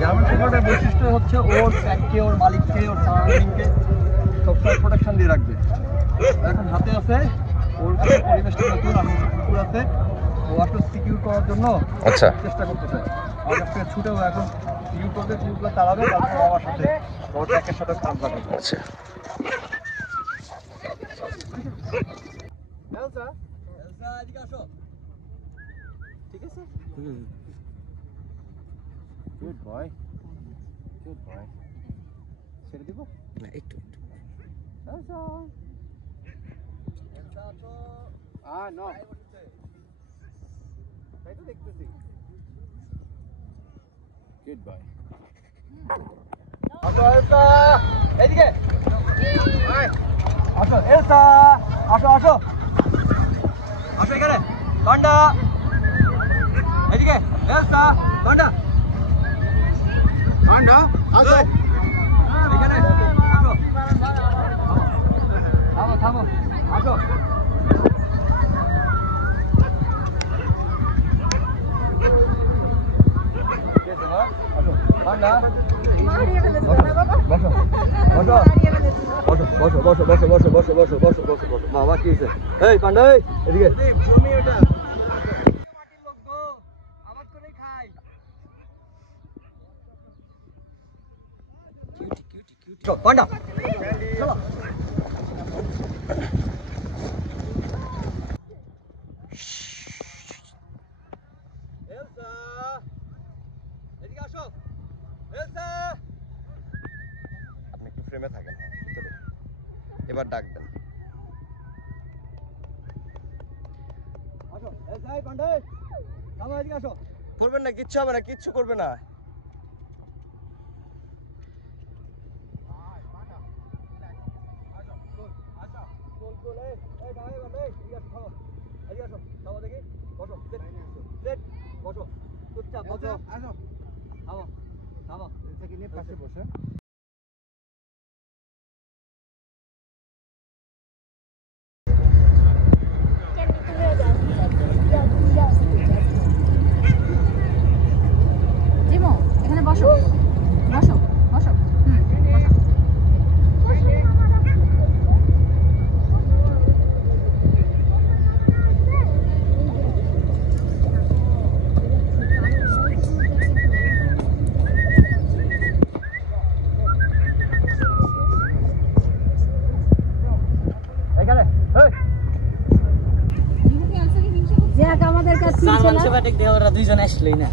German শেফার্ডের বৈশিষ্ট্য হচ্ছে ওর প্যাককে, ওর মালিককে, ওর সারাউন্ডিংকে সবসময় প্রোটেকশন দিয়ে রাখবে। এখন হাতে আছে, ওর পরিবেশটা নতুন, আশেপাশে কুকুর আছে, ও আসলে সিকিউর করার জন্য চেষ্টা করতেছে। আমার কাছ থেকে ছুটেও এখন সিকিউর করবে, কুকুরগুলো তাড়াবে, তারপর আমার সাথে ওর প্যাকের সাথে খারাপ রাখবে। আচ্ছা এলসা, এলসা এদিকে আসো। ঠিক আছে, গুড বয়, গুড বয়। ছেড়ে দিব না, একটু এলসা, এলসা তো নো, তাই তো দেখতেছি। Good boy. আসো এলসা, এদিকে আসো। এলসা আসো, আসো আসো এখানে। পান্ডা এদিকে। এলসা, পান্ডা, পান্ডা আসো এখানে। আসো, থামো থামো, আসো। পান্ডা বসো, বসো বসো বসো বসো বসো বসো বসো বসো বসো। বাবা কি হয়েছে? এই পান্ডা, এদিকে। পান্ডা চলো। এলসা এদিকে আসো। এলসা, আপনি একটু ফ্রেমে থাকেন, এবার ডাক দেন। আসো এলসা, এই পান্ডা থামো, এদিকে আসো। করবেন না, কিচ্ছু হবে না, কিচ্ছু করবে না। পাশে বসে জিমো, এখানে বসো বসো বসো। আমাদের কাছে দুইজন আসলেই না।